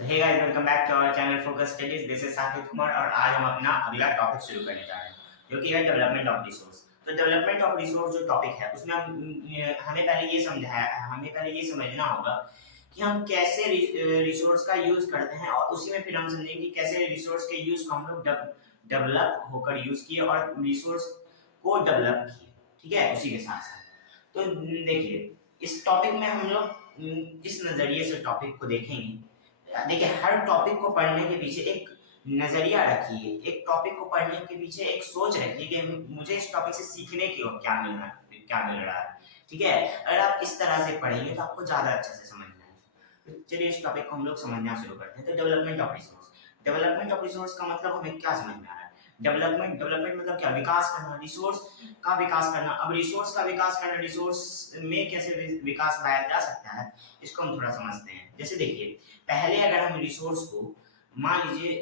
So hey guys, welcome back to our channel focus studies. This is Saket Kumar और आज हम अपना अगला टॉपिक शुरू करने जा रहे हैं जो कि है डेवलपमेंट ऑफ रिसोर्स। तो डेवलपमेंट ऑफ रिसोर्स जो टॉपिक है उसमें हमें पहले ये समझना होगा कि हम कैसे रिसोर्स का यूज करते हैं और उसी में फिर हम समझेंगे कि कैसे रिसोर्स के यूज को हम लोग डेवलप होकर यूज किए और रिसोर्स को डेवलप किए। ठीक है, उसी के साथ साथ तो देखिए इस टॉपिक में हम लोग इस नजरिए से टॉपिक को देखेंगे। देखिए, हर टॉपिक को पढ़ने के पीछे एक नजरिया रखिए, एक टॉपिक को पढ़ने के पीछे एक सोच रखिए कि मुझे इस टॉपिक से सीखने की और क्या मिल रहा है। ठीक है, अगर आप इस तरह से पढ़ेंगे तो आपको ज्यादा अच्छे से समझना है। तो चलिए इस टॉपिक को हम लोग समझना शुरू करते हैं। तो डेवलपमेंट ऑफ रिसोर्स का मतलब हमें क्या समझ में आ रहा है? डेवलपमेंट मतलब क्या? विकास करना, रिसोर्स का विकास करना। अब रिसोर्स का विकास करना, रिसोर्स में कैसे विकास लाया जा सकता है, इसको हम थोड़ा समझते हैं। जैसे देखिए, पहले अगर हम रिसोर्स को मान लीजिए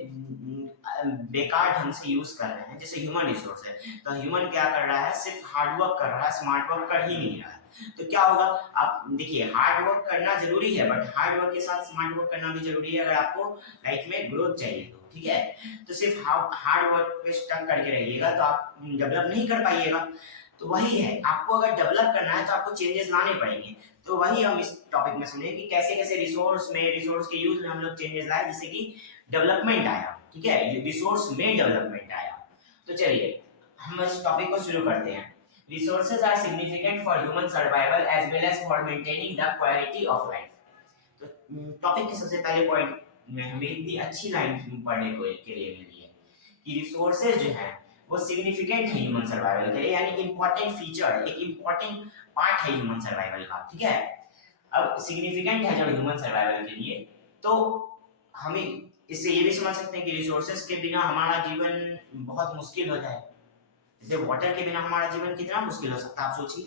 बेकार ढंग से यूज कर रहे हैं, जैसे ह्यूमन रिसोर्स है, तो ह्यूमन क्या कर रहा है? सिर्फ हार्ड वर्क कर रहा है, स्मार्ट वर्क कर ही नहीं रहा है। तो क्या होगा? आप देखिए, हार्ड वर्क करना जरूरी है, बट हार्ड वर्क के साथ स्मार्ट वर्क करना भी जरूरी है अगर आपको लाइफ में ग्रोथ चाहिए तो। ठीक है, तो सिर्फ हार्ड वर्क पे स्टक करके रहिएगा तो आप डेवलप नहीं कर पाइएगा। तो वही है, आपको अगर डेवलप करना है तो आपको चेंजेस लाने पड़ेंगे। तो वही हम इस टॉपिक में सुने कि कैसे कैसे रिसोर्स के यूज में हम लोग चेंजेस लाए, जिससे कि डेवलपमेंट आया। ठीक है, रिसोर्स में डेवलपमेंट आया। तो चलिए हम इस टॉपिक को शुरू करते हैं। Resources are significant for human survival as well as for maintaining the quality of life. तो टॉपिक के सबसे पहले पॉइंट में हमें इतनी अच्छी लाइन पढ़ने को के लिए मिली है कि रिसोर्सेज जो है वो सिग्निफिकेंट है ह्यूमन सर्वाइवल के लिए, यानी इंपॉर्टेंट फीचर, एक इंपॉर्टेंट पार्ट है ह्यूमन सर्वाइवल का। ठीक है, अब सिग्निफिकेंट है जब ह्यूमन सर्वाइवल के लिए, तो हमें इससे ये भी समझ सकते हैं कि रिसोर्सेज के बिना हमारा जीवन बहुत मुश्किल हो जाए। जैसे वाटर के बिना हमारा जीवन कितना मुश्किल हो सकता है, आप सोचिए।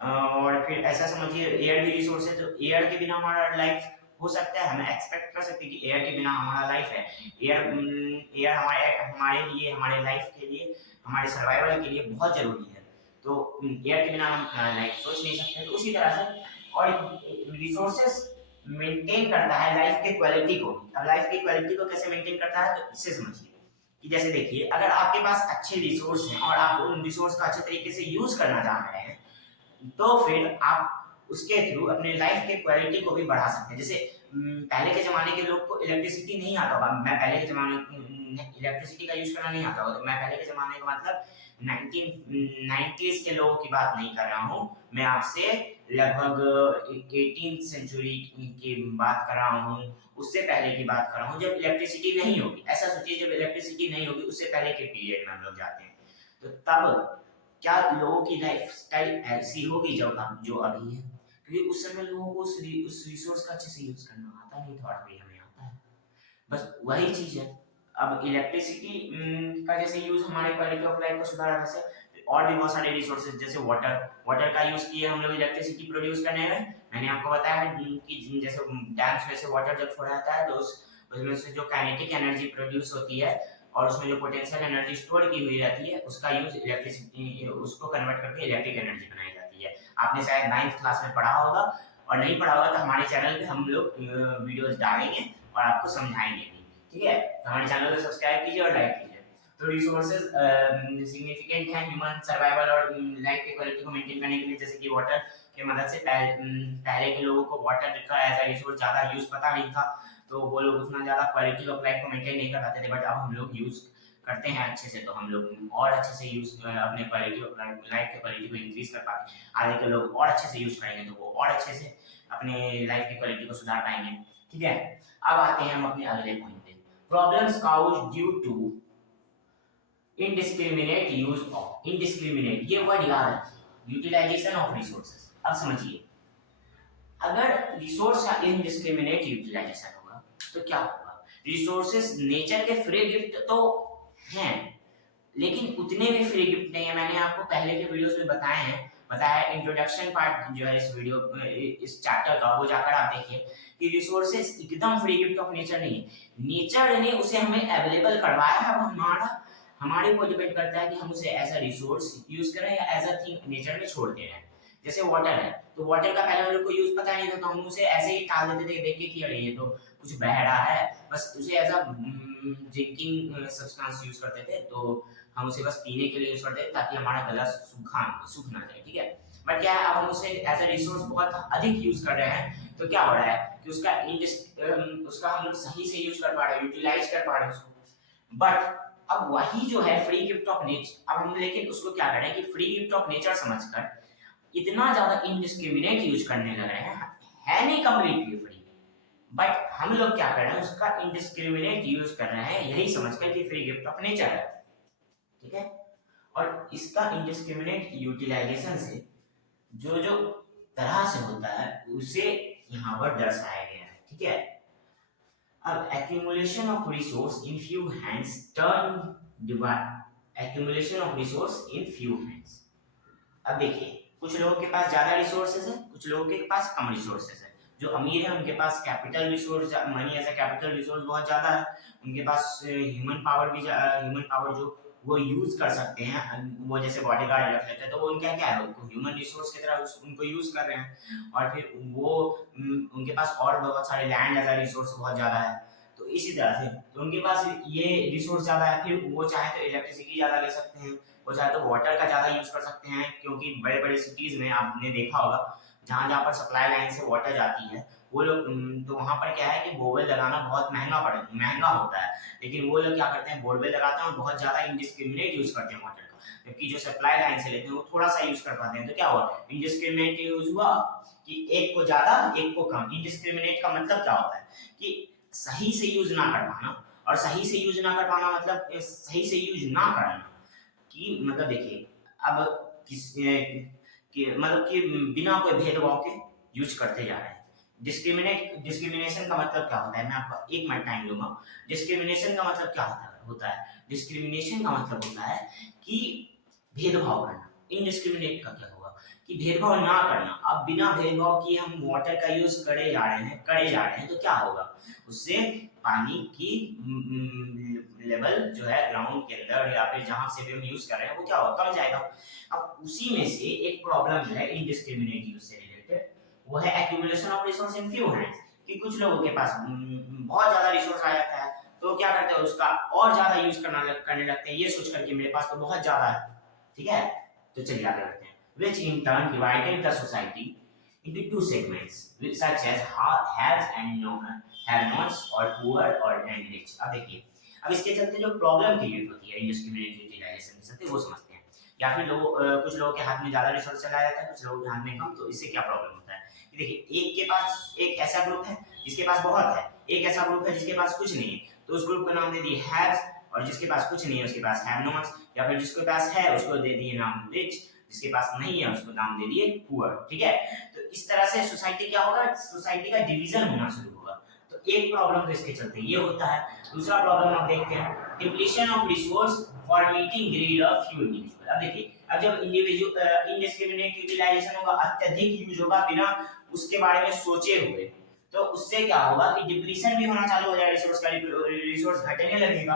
और फिर ऐसा समझिए, एयर भी रिसोर्स है, तो एयर के बिना हमारा लाइफ हो सकता है, हम एक्सपेक्ट कर सकते हैं कि एयर के बिना हमारा लाइफ है। एयर हमारे हमारे लिए, हमारे लाइफ के लिए, हमारे सर्वाइवल के लिए बहुत जरूरी है। तो एयर के बिना हम लाइफ सोच नहीं सकते। तो उसी तरह से और रिसोर्सेस मेंटेन करता है लाइफ के क्वालिटी को। अब लाइफ की क्वालिटी को कैसे मेंटेन करता है, तो इससे समझिए कि जैसे देखिए, अगर आपके पास अच्छे रिसोर्स हैं और आप उन रिसोर्स का अच्छे तरीके से यूज करना जान रहे हैं, तो फिर आप उसके थ्रू अपने लाइफ के क्वालिटी को भी बढ़ा सकते हैं। जैसे पहले के जमाने के लोग को इलेक्ट्रिसिटी नहीं आता होगा, मैं पहले के जमाने इलेक्ट्रिसिटी का यूज करना नहीं आता होगा, तो मैं पहले के जमाने का मतलब 1990s के लोगों की बात नहीं कर रहा हूँ, मैं आपसे लगभग 18th सेंचुरी की बात कर रहा हूँ, उससे पहले की बात कर रहा हूँ, जब इलेक्ट्रिसिटी नहीं होगी। ऐसा सोचिए, जब इलेक्ट्रिसिटी नहीं होगी उससे पहले के पीरियड में हम लोग जाते हैं, तो तब क्या लोगों की लाइफ स्टाइल ऐसी होगी जो अभी है? क्योंकि उस समय लोगों को उस रिसोर्स का अच्छे से यूज करना आता नहीं था, और अभी हमें आता है। बस वही चीज है। अब इलेक्ट्रिसिटी का जैसे यूज हमारे क्वालिटी ऑफ लाइफ को सुधारा, वैसे और भी बहुत सारे रिसोर्सेज, जैसे वाटर का यूज किए हम लोग इलेक्ट्रिसिटी प्रोड्यूस करने में। मैंने आपको बताया है कि जैसे डैम्स में से वाटर जब छोड़ा जाता है तो उसमें से जो काइनेटिक एनर्जी प्रोड्यूस होती है और उसमें जो पोटेंशियल एनर्जी स्टोर की हुई रहती है, उसका यूज इलेक्ट्रिसिटी, उसको कन्वर्ट करके इलेक्ट्रिक एनर्जी बनाई जाती है। आपने शायद 9th क्लास में पढ़ा होगा, और नहीं पढ़ा होगा तो हमारे चैनल पे हम लोग वीडियोस डालेंगे और आपको समझाएंगे भी। ठीक है, तो हमारे चैनल को सब्सक्राइब कीजिए और लाइक कीजिए। तो रिसोर्सेज सिग्निफिकेंट है ह्यूमन सर्वाइवल और लाइफ की क्वालिटी को मेंटेन करने के लिए, जैसे कि वाटर की मदद से पहले के लोगों को वाटर का एज अ रिसोर्स ज्यादा यूज पता नहीं था, तो वो लोग उतना ज्यादा क्वालिटी ऑफ लाइफ को मेंटेन नहीं कर पाते थे। बट अब हम लोग यूज करते हैं अच्छे से, तो हम लोग और अच्छे से यूज अपने क्वालिटी ऑफ लाइफ की क्वालिटी को इंक्रीज कर पाते हैं। आगे के लोग और अच्छे से यूज करेंगे तो वो और अच्छे से अपने लाइफ की क्वालिटी को सुधार पाएंगे। ठीक है, अब आते हैं हम अपने अगले पॉइंट पे। Problems cause due to indiscriminate use of, indiscriminate ये वर्ड याद रखिए, यूटिलाइजेशन ऑफ रिसोर्सेज। अब समझिए, अगर रिसोर्स का इनडिस्क्रिमिनेट यूटिलाइजेशन होगा तो क्या होगा? रिसोर्सेज नेचर के फ्री गिफ्ट तो हैं, लेकिन उतने भी फ्री गिफ्ट नहीं है। मैंने आपको पहले के वीडियोस में बताया इंट्रोडक्शन पार्ट जो है इस चैप्टर का, वो जाकर आप देखिए कि रिसोर्सेज एकदम फ्री गिफ्ट ऑफ नेचर नहीं है। नेचर ने उसे हमें अवेलेबल करवाया है, अब हमारे ऊपर डिपेंड करता है कि हम उसे एज अ रिसोर्स यूज करें या एज अ थिंग नेचर में छोड़ दे रहे हैं। जैसे वाटर है, तो वाटर का पहले हम लोग को यूज पता नहीं था, तो हम उसे ऐसे ही टाल देते थे देख के कि अरे ये तो कुछ बह रहा है, बस उसे as a drinking substance use करते थे। तो हम उसे बस पीने के लिए यूज करते थे ताकि हमारा गला सूख ना जाए, ठीक है। बट क्या है, अब हम उसे एज अ रिसोर्स बहुत अधिक यूज कर रहे हैं, तो क्या हो रहा है कि उसका हम लोग सही से यूज कर पा रहे हैं, यूटिलाइज कर पा रहे हैं उसको। बट अब वही जो है फ्री गिफ्ट ऑफ नेचर, अब हम लेकिन उसको क्या करें कि फ्री गिफ्ट ऑफ नेचर समझकर इतना ज्यादा इनडिस्क्रिमिनेट यूज करने लग रहे हैं, है नहीं कंप्लीटली फ्री, बट हम लोग क्या कर रहे हैं उसका इनडिस्क्रिमिनेट यूज कर रहे हैं, यही समझकर कि फ्री गिफ्ट ऑफ नेचर है, ठीक है। और इसका इनडिस्क्रिमिनेट यूटिलाइजेशन से जो जो तरह से होता है उसे यहाँ पर दर्शाया गया है, ठीक है। अब accumulation of resource in few hands turn divide accumulation of resource in few hands। अब देखिए, कुछ लोगों के पास ज्यादा रिसोर्सेज है, कुछ लोगों के पास कम रिसोर्सेज है। जो अमीर है उनके पास capital resource, money as a capital resource बहुत ज्यादा है, उनके पास ह्यूमन पावर जो वो यूज कर सकते हैं, वो जैसे बॉडीगार्ड रख लेते हैं, तो वो उनका क्या है, ह्यूमन रिसोर्स की तरह उनको यूज कर रहे हैं। और फिर वो उनके पास और बहुत सारे लैंड एज अ रिसोर्स बहुत ज्यादा है, तो इसी तरह से तो उनके पास ये रिसोर्स ज्यादा है। फिर वो चाहे तो इलेक्ट्रिसिटी ज्यादा ले सकते हैं, वो चाहे तो वाटर का ज्यादा यूज कर सकते हैं, क्योंकि बड़े बड़े सिटीज में आपने देखा होगा जहाँ जहाँ पर सप्लाई लाइन से वाटर जाती है, वो लोग तो वहाँ पर क्या है कि बोरवेल लगाना बहुत महंगा होता है, लेकिन वो लोग क्या करते हैं, बोरवेल लगाते हैं और बहुत ज्यादा इनडिस्क्रिमिनेट यूज करते हैं वाटर का, जबकि जो सप्लाई लाइन से लेते हैं वो थोड़ा सा यूज कर पाते हैं। तो क्या हुआ, इनडिस्क्रिमिनेट यूज हुआ कि एक को ज्यादा एक को कम। इनडिस्क्रिमिनेट का मतलब क्या होता है कि सही से यूज ना कर पाना, और सही से यूज ना कर पाना मतलब सही से यूज ना करना, कि मतलब देखिए अब मतलब कि बिना कोई भेदभाव के यूज करते जा रहे हैं। डिस्क्रिमिनेशन का मतलब क्या होता है, मैं आपको एक मिनट टाइम दूंगा। डिस्क्रिमिनेशन का मतलब क्या होता है, डिस्क्रिमिनेशन का मतलब होता है कि भेदभाव करना। इनडिस्क्रिमिनेट का क्या होगा कि भेदभाव ना करना। अब बिना भेदभाव किए हम वाटर का यूज करे जा रहे हैं तो क्या होगा, उससे पानी की लेवल जो है ग्राउंड के अंदर या फिर जहां से भी हम यूज कर रहे हैं वो क्या होगा, कम जाएगा। अब उसी में से एक प्रॉब्लम जो है इनडिस्क्रिमिनेट यूज से रिलेटेड, वो है accumulation of resource in few hands, कि कुछ लोगों के पास बहुत ज्यादा रिसोर्स आ जाता है, तो क्या करते हैं उसका और ज्यादा यूज करने लगते हैं, ये सोच करके मेरे पास तो बहुत ज्यादा है, ठीक है। तो चलिए आगे बढ़ते हैं। which in turn divided the society into two segments such as haves and have-nots or poor or and rich। अब देखिए, अब इसके चलते जो प्रॉब्लम क्रिएट होती है इंडिस्क्रिमिनेट यूटिलाइजेशन के चलते, वो समझते हैं। या फिर कुछ लोगों के हाथ में ज्यादा रिसोर्स चला जाता है, कुछ लोगों के हाथ में कम, तो इससे क्या प्रॉब्लम होता है कि देखिए, एक के पास एक ऐसा ग्रुप है जिसके पास बहुत है, एक ऐसा ग्रुप है जिसके पास कुछ नहीं है, तो उस ग्रुप का नाम दे दिए हैव्स, और जिसके पास कुछ नहीं है उसके पास हैव नॉट्स, या फिर जिसके पास है उसको दे दिए नाम रिच, जिसके पास नहीं है उसको नाम दे दिए पुअर, ठीक है। तो इस तरह से सोसाइटी क्या होगा, सोसाइटी का डिवीजन होना शुरू होगा। तो एक प्रॉब्लम तो इसके चलते ये होता है। दूसरा प्रॉब्लम आप देखते हैं, depletion of resource for meeting greed of few individual. अब देखिए, अब जब इंडिविजुअल इनडिस्क्रिमिनेट यूटिलाइजेशन होगा, अत्यधिक यूज होगा बिना उसके बारे में सोचे हुए, तो उससे क्या होगा कि डिप्लीशन भी होना चालू हो जाएगा, रिसोर्स का रिसोर्स घटने लगेगा।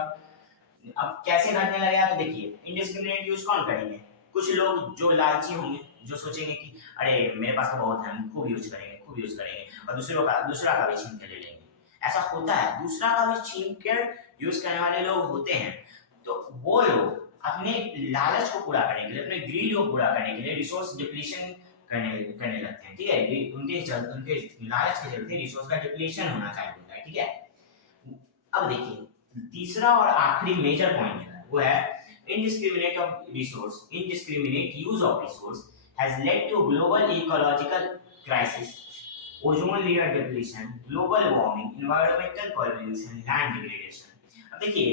अब कैसे घटने लगेगा, तो देखिए इनडिस्क्रिमिनेट यूज कौन करेंगे, कुछ लोग जो लालची होंगे, जो सोचेंगे कि अरे मेरे पास तो बहुत है, हम खूब यूज करेंगे, और दूसरा का भी छीन के ले लेंगे। ऐसा होता है, दूसरा का भी छीन कर यूज करने वाले लोग होते हैं। तो वो लोग अपने लालच को पूरा करने के लिए, अपने ग्रीड को पूरा करने के लिए रिसोर्स डिप्लीशन करने लगते हैं, ठीक है। उनके लालच के चलते रिसोर्स का डिप्लीशन होना चालू होता है, ठीक है। अब देखिए, तीसरा और आखिरी मेजर पॉइंट जो है वो है indiscriminate use of resource has led to global ecological crisis, ozone layer depletion, global warming, environmental pollution, land degradation। अब देखिए,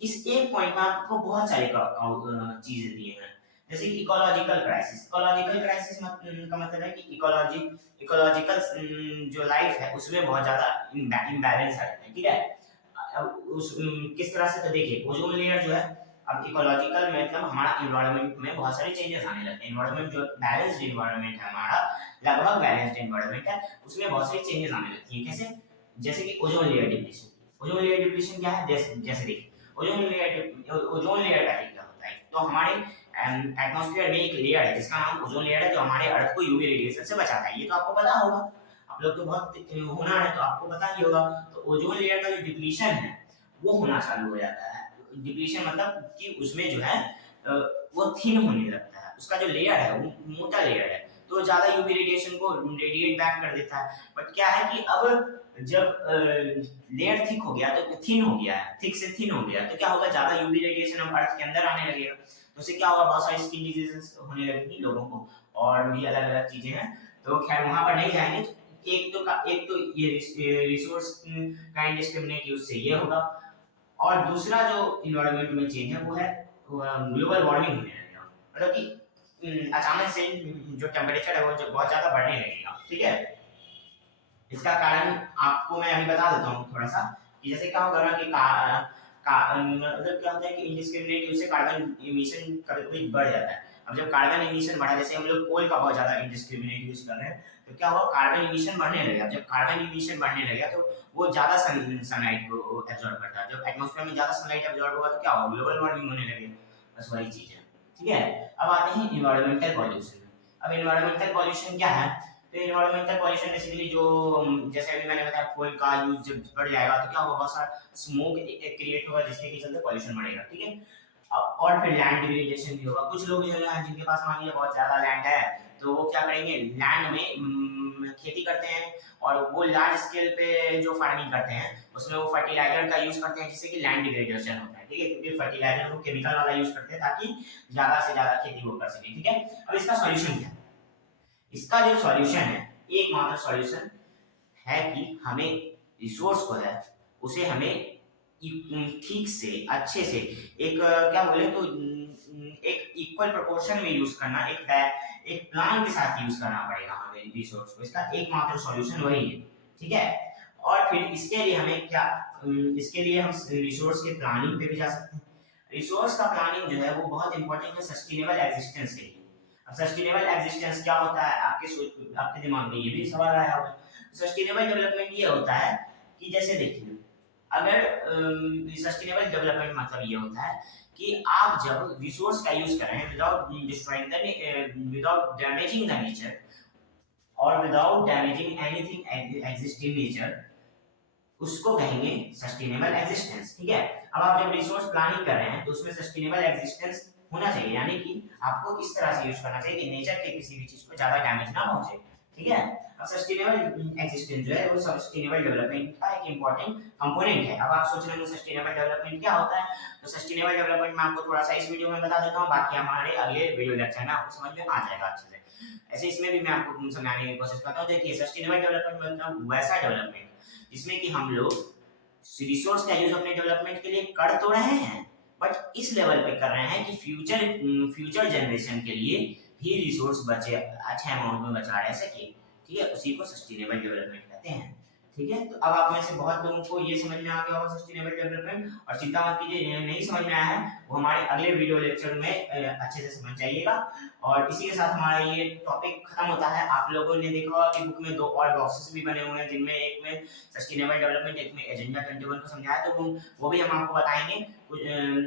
इस एक पॉइंट में आपको बहुत सारे चीजें दिए हैं, जैसे कि इकोलॉजिकल क्राइसिस का मतलब है कि इकोलॉजिकल जो लाइफ है उसमें बहुत ज्यादा इम्बैलेंस आ जाता है, ठीक है। अब उस किस तरह से, तो देखिए ओजोन लेयर जो है, अब इकोलॉजिकल मतलब हमारा एनवायरनमेंट में बहुत सारे चेंजेस आने लगते हैं। एनवायरनमेंट जो बैलेंस्ड एनवायरनमेंट है हमारा, लगभग बैलेंस्ड एनवायरनमेंट है, उसमें बहुत सारे चेंजेस आने लगती हैं। कैसे, जैसे कि ओजोन लेयर डिप्लीशन क्या है, जैसे देखिए ओजोन लेयर का क्या होता है, तो हमारे एटमॉस्फेयर में एक लेयर है जिसका नाम ओजोन लेयर है, जो हमारे अर्थ को यूवी रेडिएशन से बचाता है। ये तो आपको पता होगा, आप लोग तो बहुत होना है तो आपको पता ही होगा। तो ओजोन लेयर का जो डिप्लीशन है वो होना चालू हो जाता है। डिप्लीशन मतलब कि उसमें जो है वो थिन होने लगता है, उसका जो लेयर है वो मोटा लेयर है, तो ज्यादा यूवी रेडिएशन को रेडिएट बैक कर देता है। बट क्या है कि अब जब लेयर थिक हो गया तो थिन हो गया है, थिक से थिन हो गया, तो क्या होगा, ज्यादा यूवी रेडिएशन अब अर्थ के अंदर आने लगेगा, तो उससे क्या होगा, बहुत सारी स्किन डिजीजेस होने लगेंगी लोगों को, और भी अलग अलग चीजें हैं। तो खैर वहां पर नहीं जाएंगे। एक तो ये रिसोर्स का इंडिस्क्रिमिनेट यूज से ये होगा, और दूसरा जो इन्वायरमेंट में चेंज है वो है ग्लोबल वार्मिंग होने लगेगा, मतलब कि अचानक से जो टेम्परेचर है वो बहुत ज्यादा बढ़ने लगेगा। ठीक है, इसका कारण आपको मैं अभी बता देता हूँ थोड़ा सा, कि जैसे क्या होगा ना कि मतलब क्या होता है कि इंडिस्क्रिमिनेट यूज से कार्बन इमिशन कभी बढ़ जाता है। अब जब कार्बन इमिशन बढ़ा, जैसे हम लोग कोल का बहुत ज्यादा इंडिस्क्रिमिनेट यूज कर रहे हैं, तो क्या हुआ, कार्बन इमिशन बढ़ने लगा। जब कार्बन इमिशन बढ़ने लगा तो वो ज्यादा सनलाइट को एब्जॉर्ब करता है। जब एटमॉस्फेयर में ज्यादा सनलाइट एब्जॉर्ब होगा तो क्या होगा, ग्लोबल वार्मिंग होने लगे। बस वही चीज है। ठीक है, अब आते हैं इन्वायरमेंटल पॉल्यूशन। अब इन्वायरमेंटल पॉल्यूशन क्या है, तो इन्वायरमेंटल पॉल्यूशन बेसिकली जो जैसे अभी मैंने बताया कोल का यूज जब बढ़ जाएगा तो क्या होगा, बहुत सारा स्मोक क्रिएट होगा जिसके के चलते पॉल्यूशन बढ़ेगा। ठीक है, और फिर लैंड डिग्रेडेशन भी होगा। कुछ लोग जो है जिनके पास मान लीजिए बहुत ज्यादा लैंड है, तो वो क्या करेंगे, लैंड में खेती करते हैं, और वो लार्ज स्केल पे जो फार्मिंग करते हैं उसमें वो फर्टिलाइजर का यूज करते हैं, जिससे कि लैंड डिग्रेडेशन होता है। ठीक है, क्योंकि फर्टिलाइजर वो केमिकल वाला यूज करते हैं ताकि ज्यादा से ज्यादा खेती वो कर सके। ठीक है, अब इसका सॉल्यूशन क्या है, इसका जो सॉल्यूशन है, एकमात्र सॉल्यूशन है कि हमें रिसोर्स को है उसे हमें ठीक से अच्छे से एक क्या बोले तो एक इक्वल प्रोपोर्शन में यूज करना, एक प्लान के साथ यूज करना पड़ेगा हमें रिसोर्स को। इसका एकमात्र सॉल्यूशन वही है। ठीक है, और फिर इसके लिए हमें क्या, इसके लिए हम रिसोर्स के प्लानिंग पे भी जा सकते हैं। रिसोर्स का प्लानिंग जो है वो बहुत इंपॉर्टेंट है सस्टेनेबल एग्जिस्टेंस के लिए। अब सस्टेनेबल एग्जिस्टेंस क्या होता है, आपके दिमाग में ये भी सवाल आया होगा। सस्टेनेबल डेवलपमेंट ये होता है कि जैसे देखिए, अगर सस्टेनेबल डेवलपमेंट मतलब ये होता है कि आप जब रिसोर्स का यूज कर रहे हैं without destroying the without damaging the nature और without damaging anything existing nature, उसको कहेंगे सस्टेनेबल एग्जिस्टेंस। ठीक है, अब आप जब रिसोर्स प्लानिंग कर रहे हैं तो उसमें सस्टेनेबल एग्जिस्टेंस होना चाहिए, यानी कि आपको इस तरह से यूज करना चाहिए कि नेचर के किसी भी चीज को ज्यादा डैमेज ना पहुंचे। ठीक है, अब सस्टेनेबल एग्जिस्टेंस जो है वो सस्टेनेबल डेवलपमेंट का एक इंपॉर्टेंट कंपोनेंट है। अब आप सोच रहे हो सस्टेनेबल डेवलपमेंट क्या होता है, तो सस्टेनेबल डेवलपमेंट मैं आपको थोड़ा सा इस वीडियो में बता देता हूँ, बाकी हमारे अगले वीडियो लेक्चर में आपको समझ में आ जाएगा अच्छे से। ऐसे इसमें भी मैं आपको समझाने की कोशिश करता हूँ। देखिए, सस्टेनेबल डेवलपमेंट मतलब वैसा डेवलपमेंट जिसमें कि हम लोग रिसोर्स का यूज अपने डेवलपमेंट के लिए कर तो रहे हैं, बट इस लेवल पे कर रहे हैं कि फ्यूचर जनरेशन के लिए भी रिसोर्स बचे, अच्छे अमाउंट में बचा रह सके। ठीक है, उसी को सस्टेनेबल डेवलपमेंट कहते हैं। ठीक है, तो अब आप में से बहुत लोगों को ये समझ में आ गया होगा सस्टेनेबल डेवलपमेंट, और चिंता मत कीजिए, नहीं समझ में आया है वो हमारे अगले वीडियो लेक्चर में अच्छे से समझ जाइएगा। और इसी के साथ हमारा ये टॉपिक खत्म होता है। आप लोगों ने देखा होगा कि बुक में 2 और बॉक्सेस भी बने हुए हैं, जिनमें एक में सस्टेनेबल डेवलपमेंट, एक में एजेंडा 21 को समझाया, तो वो भी हम आपको बताएंगे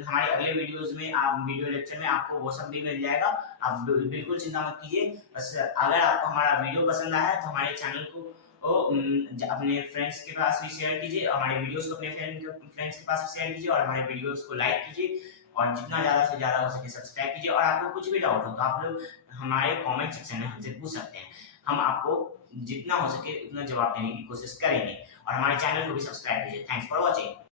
हमारे अगले वीडियोस में। आप वीडियो लेक्चर में आपको वो सब भी मिल जाएगा, आप बिल्कुल चिंता मत कीजिए। बस अगर आपको हमारा वीडियो पसंद आया तो हमारे चैनल को अपने फ्रेंड्स के पास भी शेयर कीजिए, हमारे वीडियोस को अपने फ्रेंड्स के पास शेयर कीजिए, और हमारे वीडियोस को लाइक कीजिए, और जितना ज़्यादा से ज़्यादा हो सके सब्सक्राइब कीजिए। और आपको कुछ भी डाउट हो तो आप लोग हमारे कमेंट सेक्शन में हमसे पूछ सकते हैं, हम आपको जितना हो सके उतना जवाब देने की कोशिश करेंगे। और हमारे चैनल को भी सब्सक्राइब कीजिए। Thanks for watching.